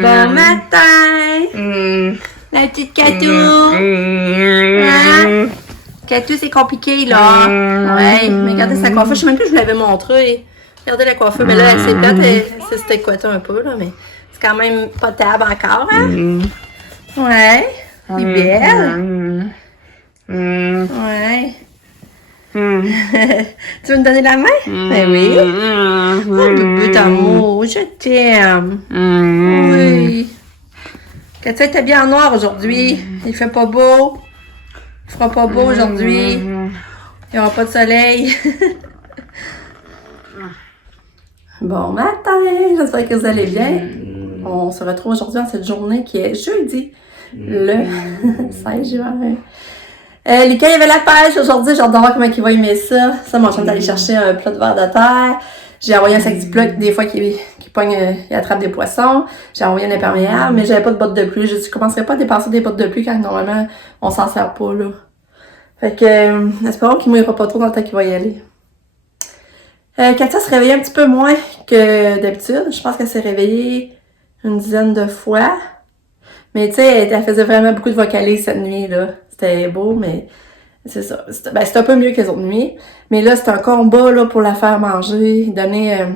Bon matin! La petite Catou! Hein? Catou, c'est compliqué, là. Ouais, mais regardez sa coiffure. Je sais même plus que je vous l'avais montré. Regardez la coiffure, mais là, avec ses pattes, ça s'était coité un peu, là, mais c'est quand même potable encore, hein? Ouais. Elle est belle. Ouais. Tu veux me donner la main? Ben oui. Oh, bébé d'amour, je t'aime. Oui. Katia est habillée en noir aujourd'hui. Il fait pas beau. Il fera pas beau aujourd'hui. Il n'y aura pas de soleil. Bon matin, j'espère que vous allez bien. On se retrouve aujourd'hui en cette journée qui est jeudi, le 16 juin. Lucas, il y avait la pêche aujourd'hui, j'ai hâte de voir comment il va aimer ça. Ça, mon chum est allé chercher un plat de verre de terre. J'ai envoyé un sac Ziploc, des fois qu'il pogne, il attrape des poissons. J'ai envoyé un imperméable, mais j'avais pas de bottes de pluie. Je commencerai pas à dépenser des bottes de pluie quand normalement on s'en sert pas, là. Fait que, espérons qu'il mouillera pas trop dans le temps qu'il va y aller. Katia se réveillait un petit peu moins que d'habitude. Je pense qu'elle s'est réveillée une dizaine de fois. Mais tu sais, elle faisait vraiment beaucoup de vocalises cette nuit, là. C'était beau, mais c'est ça. C'était un peu mieux que les autres nuits. Mais là, c'était un combat, là, pour la faire manger. Donner...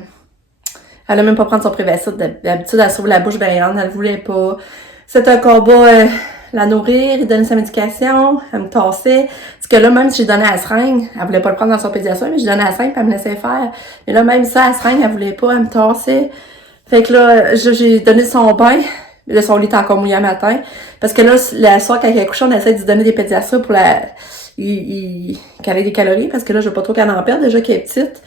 elle a même pas prendre son Prévacid. D'habitude, elle s'ouvre la bouche brillante, elle voulait pas. C'était un combat, la nourrir, lui donner sa médication, elle me tassait. Parce que là, même si j'ai donné à la seringue, elle voulait pas le prendre dans son pédiatre, mais j'ai donné à la seringue, puis elle me laissait faire. Mais là, même ça, à la seringue, elle voulait pas, elle me tassait. Fait que là, j'ai donné son bain. Là, son lit est encore mouillé à matin. Parce que là, le soir, quand elle est couchée, on essaie de lui donner des pédiatres pour qu'elle ait des calories. Parce que là, je veux pas trop qu'elle en perde, déjà qu'elle est petite.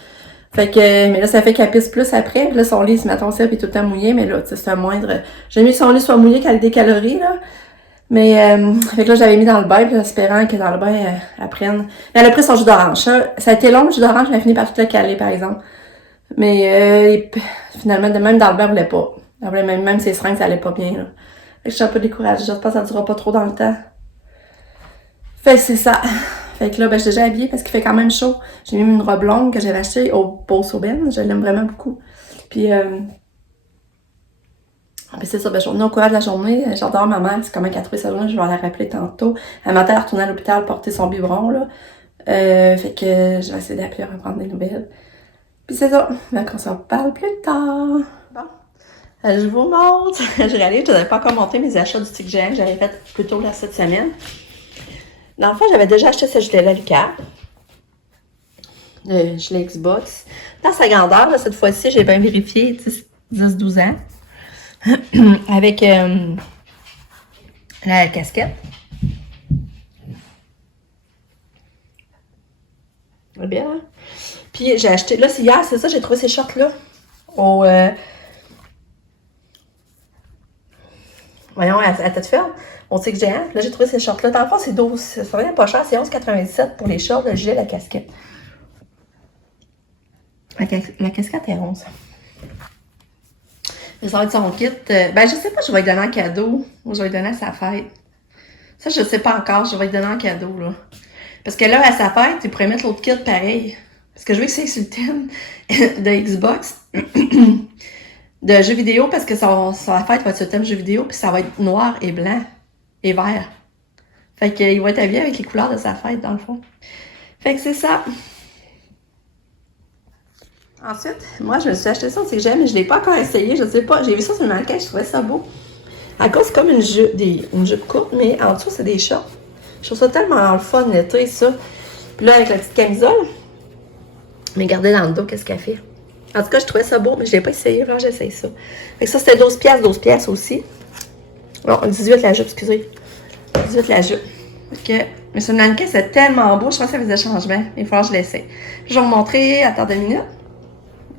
Fait que, mais là, ça fait qu'elle pisse plus après. Puis là, son lit, ce matin, il est tout le temps mouillé. Mais là, tu sais, c'est un moindre. J'ai mis que son lit soit mouillé, qu'elle ait des calories, là. Mais, fait que là, j'avais mis dans le bain, puis espérant que dans le bain, elle prenne. Mais elle a pris son jus d'orange. Ça a été long, le jus d'orange, mais elle a fini par tout le caler, par exemple. Mais, finalement, même dans le bain, elle voulait pas. Même ses seringues, ça allait pas bien, là. Fait que je suis un peu découragée. J'espère que ça durera pas trop dans le temps. Fait que c'est ça. Fait que là, je suis déjà habillée parce qu'il fait quand même chaud. J'ai mis une robe longue que j'avais achetée au Beauce-Aubaine. Je l'aime vraiment beaucoup. Puis c'est ça, je suis revenue au courage de la journée. J'adore ma mère. C'est comment qu'elle a trouvé sa journée. Je vais la rappeler tantôt. Elle m'a à retourner à l'hôpital porter son biberon, là. Fait que je vais essayer d'appeler pour prendre des nouvelles. Puis c'est ça. Donc on s'en parle plus tard. Bon. Je vous montre. Je réalise que je n'avais pas encore monté mes achats du Stick Géant que j'avais fait plus tôt là, cette semaine. Dans le fond, j'avais déjà acheté ce gilet-là, Lucas. Le gilet Xbox. Dans sa grandeur, là, cette fois-ci, j'ai bien vérifié, 10-12 ans. Avec la casquette. C'est bien, hein? Puis j'ai acheté, là, c'est hier, c'est ça, j'ai trouvé ces shorts-là. Voyons, à tête ferme, au Stick Géant. Là, j'ai trouvé ces shorts-là. Dans le fond, c'est 12. C'est vraiment pas cher. C'est 11,97 pour les shorts, le gilet, la casquette. La casquette est 11. Mais ça va être son kit. Je sais pas, je vais lui donner en cadeau ou je vais lui donner à sa fête. Ça, je sais pas encore. Je vais lui donner en cadeau, là. Parce que là, à sa fête, il pourrait mettre l'autre kit pareil. Parce que je veux que c'est sur le thème de Xbox. De jeux vidéo, parce que sa fête va être sur le thème jeux vidéo, puis ça va être noir et blanc et vert. Fait qu'il va être habillé avec les couleurs de sa fête, dans le fond. Fait que c'est ça. Ensuite, moi, je me suis acheté ça, c'est que j'aime, mais je l'ai pas encore essayé, je sais pas. J'ai vu ça sur le mannequin, je trouvais ça beau. À cause, c'est comme une jupe courte, mais en dessous, c'est des shorts. Je trouve ça tellement le fun l'été, ça. Puis là, avec la petite camisole, mais regardez dans le dos, qu'est-ce qu'elle fait. En tout cas, je trouvais ça beau, mais je ne l'ai pas essayé. Alors, j'essaye ça. Fait que ça, c'était 12 piastres aussi. Bon, 18 la jupe, excusez. 18 la jupe. Fait que, mais ce mannequin, c'est tellement beau. Je pense que ça faisait changement. Il va falloir que je l'essaye. Je vais vous montrer, attendez une minute.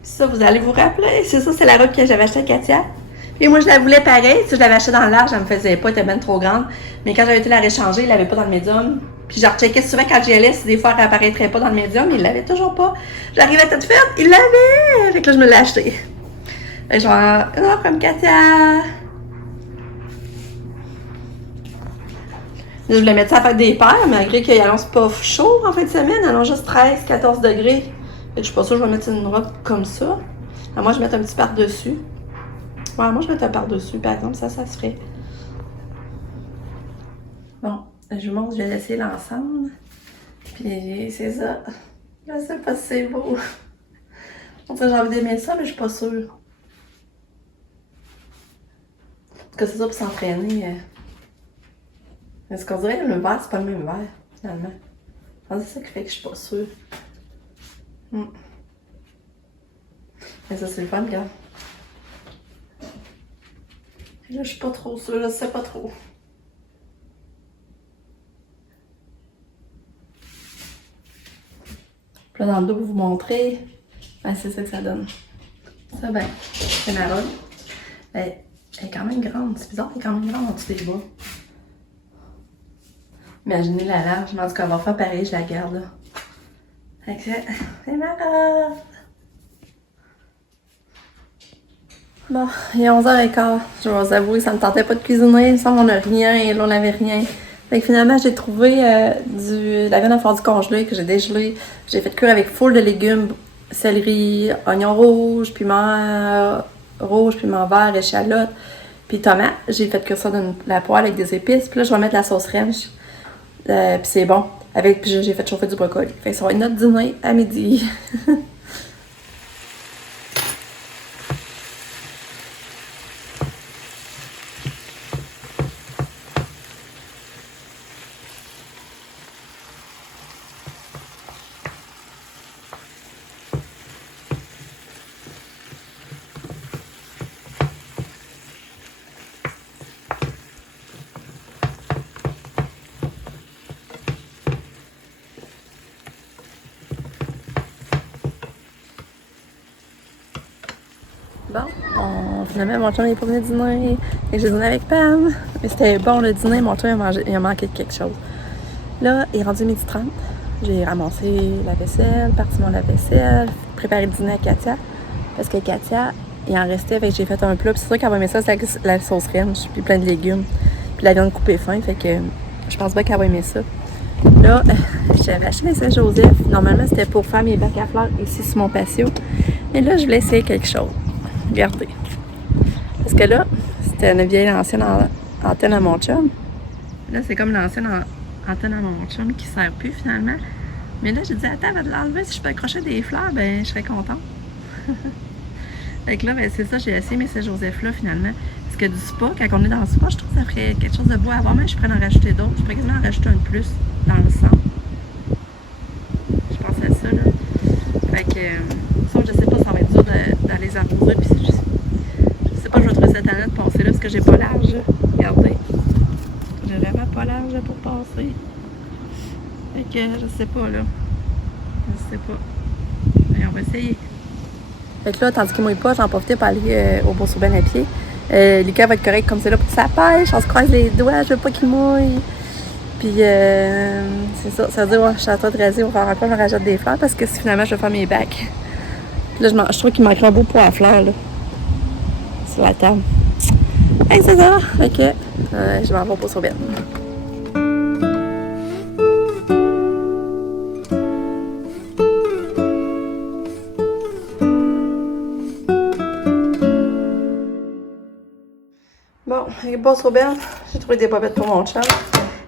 Ça, vous allez vous rappeler. C'est ça, c'est la robe que j'avais achetée à Katia. Puis moi, je la voulais pareil. Si je l'avais achetée dans le large, elle me faisait pas, elle était bien trop grande. Mais quand j'avais été la réchanger, il l'avait pas dans le médium. Puis je recheckais souvent quand j'y allais, si des fois elle apparaîtrait pas dans le médium, il l'avait toujours pas. J'arrivais à tête ferme, il l'avait! Fait que là, je me l'ai acheté. Fait que genre, oh, comme Katia! Je voulais mettre ça à faire des paires, malgré qu'il annonce pas chaud en fin de semaine, il annonce juste 13-14 degrés. Fait que je suis pas sûre que je vais mettre une robe comme ça. Alors moi, je vais mettre un petit par-dessus. Ouais, moi je vais te par-dessus, par exemple, ça se ferait. Bon, je montre, je vais laisser l'ensemble. Puis c'est ça. Je sais pas si c'est beau. En fait, j'ai envie d'aimer ça, mais je suis pas sûre. Parce que c'est ça pour s'entraîner. Est-ce qu'on dirait que le vert, c'est pas le même vert, finalement. C'est ça qui fait que je suis pas sûre. Mais ça, c'est le fun, regarde. Là, je suis pas trop sûre, je sais pas trop. Puis là, dans le dos, pour vous montrer, ben, c'est ça que ça donne. Ça, ben, c'est ma robe. Elle est quand même grande. C'est bizarre, elle est quand même grande en dessous des bras. Imaginez la large, mais en tout cas, elle va faire pareil, je la garde là. Fait que c'est ma robe. Bon, il est 11h15. Je vais vous avouer, ça me tentait pas de cuisiner. Ça, on n'a rien et là, on n'avait rien. Fait que finalement, j'ai trouvé de la viande à fondue congelée que j'ai dégelée. J'ai fait cuire avec full de légumes, céleri, oignons rouges, piment rouge, piment vert, échalote, puis tomates. J'ai fait cuire ça dans la poêle avec des épices. Puis là, je vais mettre la sauce ranch. Puis c'est bon. Puis j'ai fait chauffer du brocoli. Fait que ça va être notre dîner à midi. Bon, finalement, mon chum n'est pas venu dîner et j'ai dîné avec Pam. Mais c'était bon le dîner, mon chum il a manqué de quelque chose. Là, il est rendu 12h30. J'ai ramassé la vaisselle, parti mon lave-vaisselle, préparé le dîner à Katia. Parce que Katia, il en restait, fait que j'ai fait un plat. Puis c'est sûr qu'elle va aimer ça, c'est la sauce ranch, puis plein de légumes. Puis la viande coupée fin, fait que je pense pas qu'elle va aimer ça. Là, j'avais acheté chez Joseph. Normalement, c'était pour faire mes bacs à fleurs ici sur mon patio. Mais là, je voulais essayer quelque chose. Regardez. Parce que là, c'était une vieille ancienne antenne à mon chum. Là, c'est comme l'ancienne antenne à mon chum qui ne sert plus finalement. Mais là, j'ai dit, attends, va te l'enlever. Si je peux accrocher des fleurs, ben, je serais contente. Fait que là, ben, c'est ça, j'ai essayé mes Saint-Joseph-là finalement. Parce que du spa, quand on est dans le spa, je trouve que ça ferait quelque chose de beau à avoir. Même je pourrais en rajouter d'autres. Je pourrais quasiment en rajouter un de plus dans le sang. Je pense à ça, là. Fait que, sauf que je sais pas, ça va être dur d'aller les arroser. Puis je sais pas, je vais trouver cette année de passer là parce que j'ai pas l'âge. Regardez. J'ai vraiment pas l'âge pour passer. Fait que, je sais pas, là. Je sais pas. Mais on va essayer. Fait que là, tandis qu'il mouille pas, j'en profitais pour aller au Bourg-sur-Ben à pied. Lucas va être correct comme c'est là pour sa pêche. On se croise les doigts, je veux pas qu'il mouille. Puis, c'est ça. Ça veut dire, ouais, je suis à toi de raser. On va faire encore, je rajoute des fleurs parce que si finalement je vais faire mes bacs. Puis là, je trouve qu'il manquerait un beau pot à fleurs, là. Sur la table. Hey, c'est ça. Fait que, je m'en vais au Bourg-sur-Ben. Bon, avec le Bourg-sur-Ben, j'ai trouvé des bobettes pour mon chum.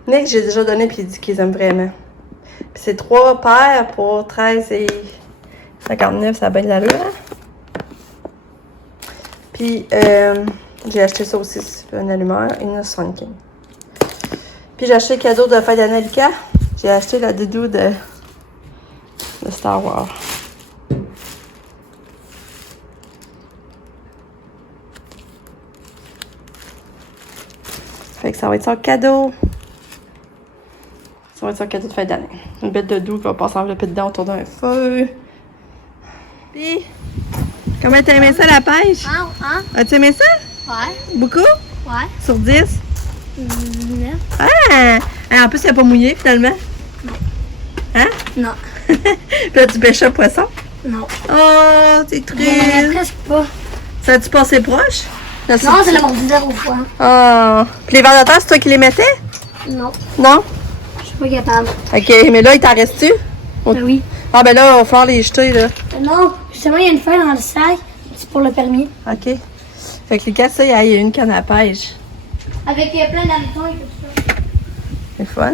Nick, j'ai déjà donné puis il dit qu'ils aiment vraiment. Puis c'est 3 paires pour 13,59, ça a bien de l'allure. Hein? Puis j'ai acheté ça aussi, c'est un allumeur, une Sunking. Puis j'ai acheté le cadeau de fête d'Analika. J'ai acheté la doudou de Star Wars. Fait que ça va être son cadeau. Ça va être son cadeau de fin d'année. Une bête de doux qui va passer envelopper dedans autour d'un feu. Puis, comment t'as aimé ça la pêche? Hein? As-tu aimé ça? Ouais. Beaucoup? Ouais. Sur 10? 9. Ah! En plus, il n'a pas mouillé finalement? Non. Hein? Non. Puis là, tu pêches un poisson? Non. Oh, t'es triste. Presque pas. Ça a-tu passé proche? Non, c'est la mordidère au foie. Oh. Puis les vers de terre, c'est toi qui les mettais? Non. Non? Je suis pas capable. Ok, mais là, il t'en reste-tu? Ben oui. Ah, ben là, il va falloir les jeter, là. Non, justement, il y a une feuille dans le sac. C'est pour le permis. OK. Fait que les gars, ça, il y a une canne à pêche. Avec plein d'hameçons et tout ça. C'est fun.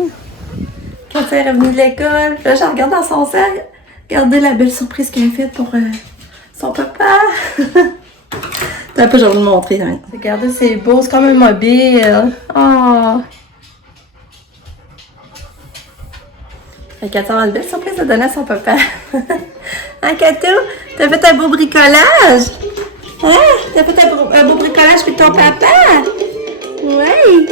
Quand elle est revenue de l'école, là, je regarde dans son sac. Regardez la belle surprise qu'elle a faite pour son papa. Un peu, je vais vous le montrer. Hein. Regardez, c'est beau, c'est comme un mobile. Oh! Fait qu'elle a une belle surprise à donner à son papa. Hein, Kato? T'as fait un beau bricolage? Hein? T'as fait un beau bricolage pour ton papa? Oui!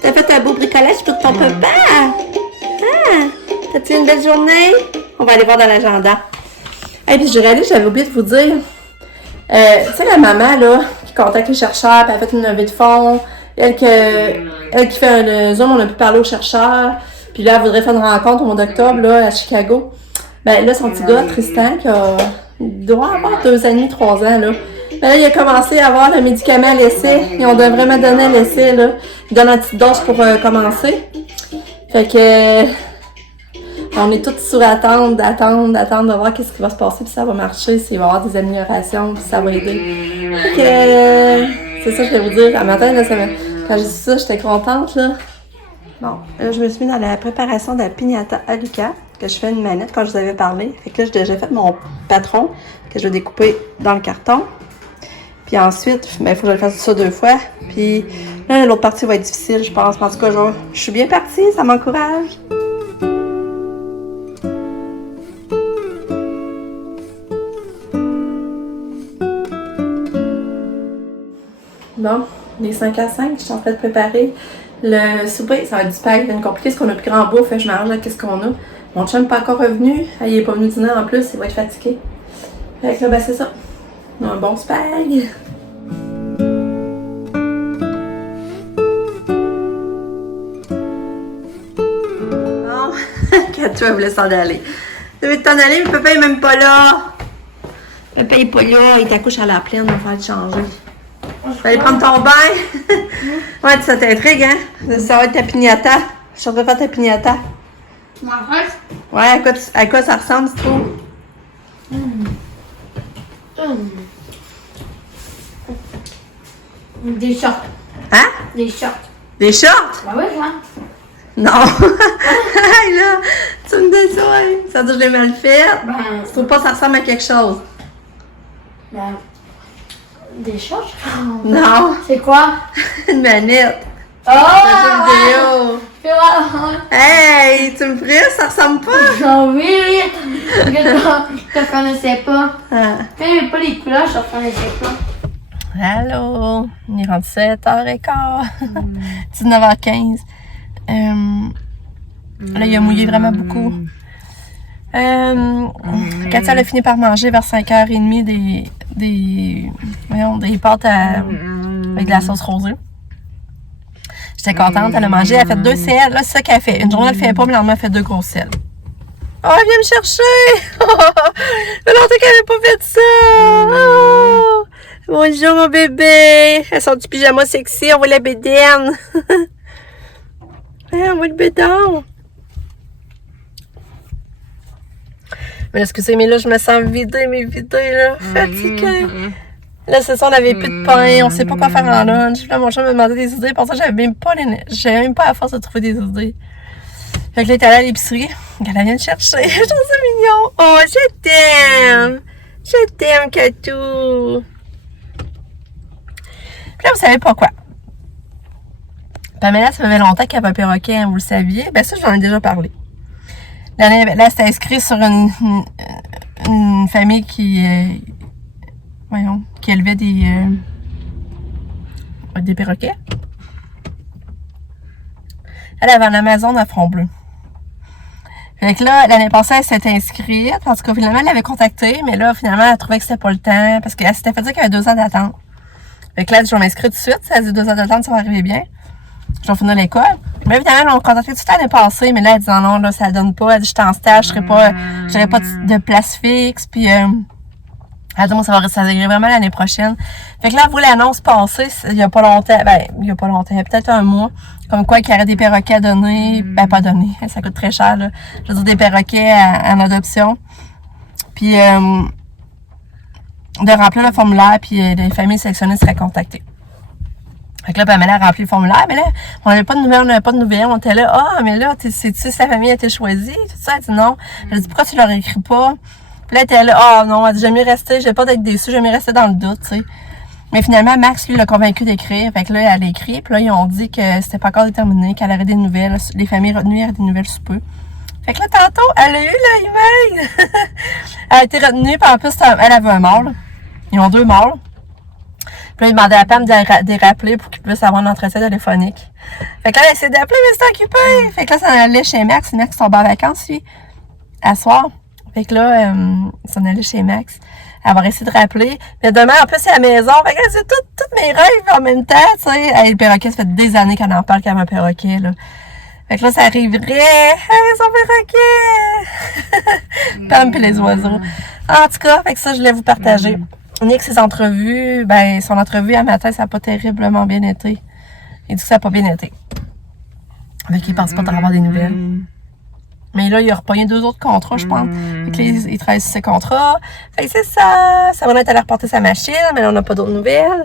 T'as fait un beau bricolage pour ton papa? Hein? T'as-tu une belle journée? On va aller voir dans l'agenda. Et puis je réalise, j'avais oublié de vous dire. Tu sais, la maman, là, qui contacte les chercheurs, puis elle a fait une levée de fonds. Elle qui fait un Zoom, on a pu parler aux chercheurs. Puis là, elle voudrait faire une rencontre au mois d'octobre, là, à Chicago. Ben là, son petit gars, Tristan, il doit avoir 2 ans et demi, 3 ans, là. Ben là, il a commencé à avoir le médicament à l'essai. Ils ont vraiment donné à l'essai, là. Ils donnent une petite dose pour commencer. Fait que... on est tous sur d'attendre de voir qu'est-ce qui va se passer, puis ça va marcher, s'il va y avoir des améliorations, puis ça va aider. Fait que... c'est ça que je vais vous dire. À matin, là, quand j'ai dit ça, j'étais contente, là. Bon, là, je me suis mis dans la préparation de la piñata à Lucas, que je fais une manette, quand je vous avais parlé. Fait que là, j'ai déjà fait mon patron, que je vais découper dans le carton. Puis ensuite, il faut que je le fasse ça 2 fois. Puis là, l'autre partie va être difficile, je pense. En tout cas, je suis bien partie, ça m'encourage. Bon, les 5h05, je suis en train de préparer le souper. Ça va être du spag, bien compliqué, parce qu'on a plus grand bouffe, fait que je m'arrange avec ce qu'on a. Mon chum n'est pas encore revenu, il n'est pas venu dîner en plus, il va être fatigué. Fait que là, ben c'est ça. Un bon spag. Bon, Katou, elle voulait s'en aller. Tu veux t'en aller, mais papa est même pas là. Papa est pas là, il t'accouche à la plaine, il va falloir te changer. Tu vas aller prendre ton bain? Ouais, ça t'intrigue, hein? Ça va être ta piñata. Je suis en train de faire ta piñata. Ouais, à quoi ça ressemble, tu trouves? Des shorts. Hein? Des shorts. Des shorts? Bah ouais, ça. Non! Hey, là, tu me déçois. Ça doit que je l'ai mal fait. Ben, Tu trouves pas que ça ressemble à quelque chose? ben, des shorts? Non! C'est quoi? Une manette! Oh! C'est une vidéo! Fais voir. Hey! Tu me frises? Ça ressemble pas? Oh oui! Je te connaissais pas. Ah. Fais pas les couleurs, je te connaissais pas. Allô? Il est rendu 7h15. 19h15. Là, il a mouillé vraiment beaucoup. Katia, elle a fini par manger vers 5h30 des pâtes avec de la sauce rosée. J'étais contente, elle a mangé, elle a fait 2 selles. Là, c'est ça qu'elle fait. Une journée, elle ne fait pas, mais le lendemain, elle fait 2 grosses selles. Oh, elle vient me chercher! Ça fait longtemps qu'elle n'avait pas fait ça! Oh! Bonjour, mon bébé! Elles sont du pyjama sexy, on voit la bédaine! On voit le bédon! Mais excusez, mais là, je me sens vidée, là, fatiguée. Là, c'est ça, on n'avait plus de pain, on sait pas quoi faire en lunch. Là, mon chat me demandait des idées. Pour ça, j'avais même pas la force de trouver des idées. Fait que là, il est allé à l'épicerie. Elle vient me chercher. Je trouve ça mignon. Oh, je t'aime. Je t'aime, Katou. Puis là, vous savez pas quoi. Pamela, ça fait longtemps qu'elle avait un perroquet, hein, vous le saviez. Ben ça, je vous en ai déjà parlé. Là, c'était inscrit sur une famille qui élevait des perroquets. Elle avait un Amazon à Front-Bleu. Fait que là, l'année passée, elle s'était inscrite. Parce que finalement, elle l'avait contactée. Mais là, finalement, elle trouvait que c'était pas le temps. Parce qu'elle s'était fait dire qu'il y avait 2 ans d'attente. Fait que là, je vais m'inscrire tout de suite. Elle a dit 2 ans d'attente, ça va arriver bien. Je vais finir l'école. Mais évidemment, elle m'a contacté toute l'année passée. Mais là, elle dit non, là, ça donne pas. Elle dit, j'étais en stage, j'aurais pas de place fixe. Puis, elle dit, moi, ça va arriver vraiment l'année prochaine. Fait que là, vous, l'annonce passée, il y a pas longtemps. Ben, il y a pas longtemps. Il y a peut-être un mois. Comme quoi, qu'il y aurait des perroquets à donner. Ben, pas donner. Ça coûte très cher, là. Je veux dire, des perroquets en adoption. Puis, de remplir le formulaire, puis les familles sélectionnées seraient contactées. Fait que là, Pamela a rempli le formulaire, mais là, on n'avait pas de nouvelles, on était là, mais là, sais-tu si la famille a été choisie, tout ça? Elle dit non. Elle dit, pourquoi tu leur écris pas? Puis là, elle était là, non, elle dit, j'aime mieux rester, j'ai pas d'être déçue, j'aime mieux rester dans le doute, tu sais. Mais finalement, Max, lui, l'a convaincu d'écrire. Fait que là, elle a écrit, puis là, ils ont dit que c'était pas encore déterminé, qu'elle aurait des nouvelles, les familles retenues auraient des nouvelles sous peu. Fait que là, tantôt, elle a eu l'email. Elle a été retenue, puis en plus, elle avait un mâle. Ils ont 2 mâles. Puis là, il demandait à Pam de les rappeler pour qu'ils puissent avoir un entretien téléphonique. Fait que là, elle a essayé d'appeler, mais c'était occupé. Fait que là, ça allait chez Max. C'est Max qui tombe en vacances, lui, à soir. Fait que là, il s'en allait chez Max. Elle va essayer de rappeler. Mais demain, en plus, c'est à la maison. Fait que là, c'est tous mes rêves en même temps, tu sais. Hey, le perroquet, ça fait des années qu'elle en parle qu'elle a un perroquet, là. Fait que là, ça arriverait. Hey, son perroquet! Pam pis les oiseaux. En tout cas, fait que ça, je voulais vous partager. Nick, ses entrevues, son entrevue à matin, ça n'a pas terriblement bien été. Il dit que ça n'a pas bien été. Fait qu'il pense pas avoir des nouvelles. Mais là, il a repogné 2 autres contrats, je pense. Fait que là, il travaille sur ses contrats. Fait que c'est ça. Ça va être allé reporter sa machine, mais là, on n'a pas d'autres nouvelles.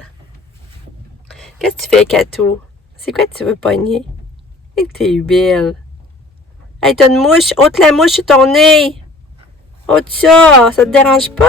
Qu'est-ce que tu fais, Kato? C'est quoi que tu veux pogner? Et que t'es belle. Hey, t'as une mouche. Ôte la mouche sur ton nez. Ôte ça. Ça te dérange pas?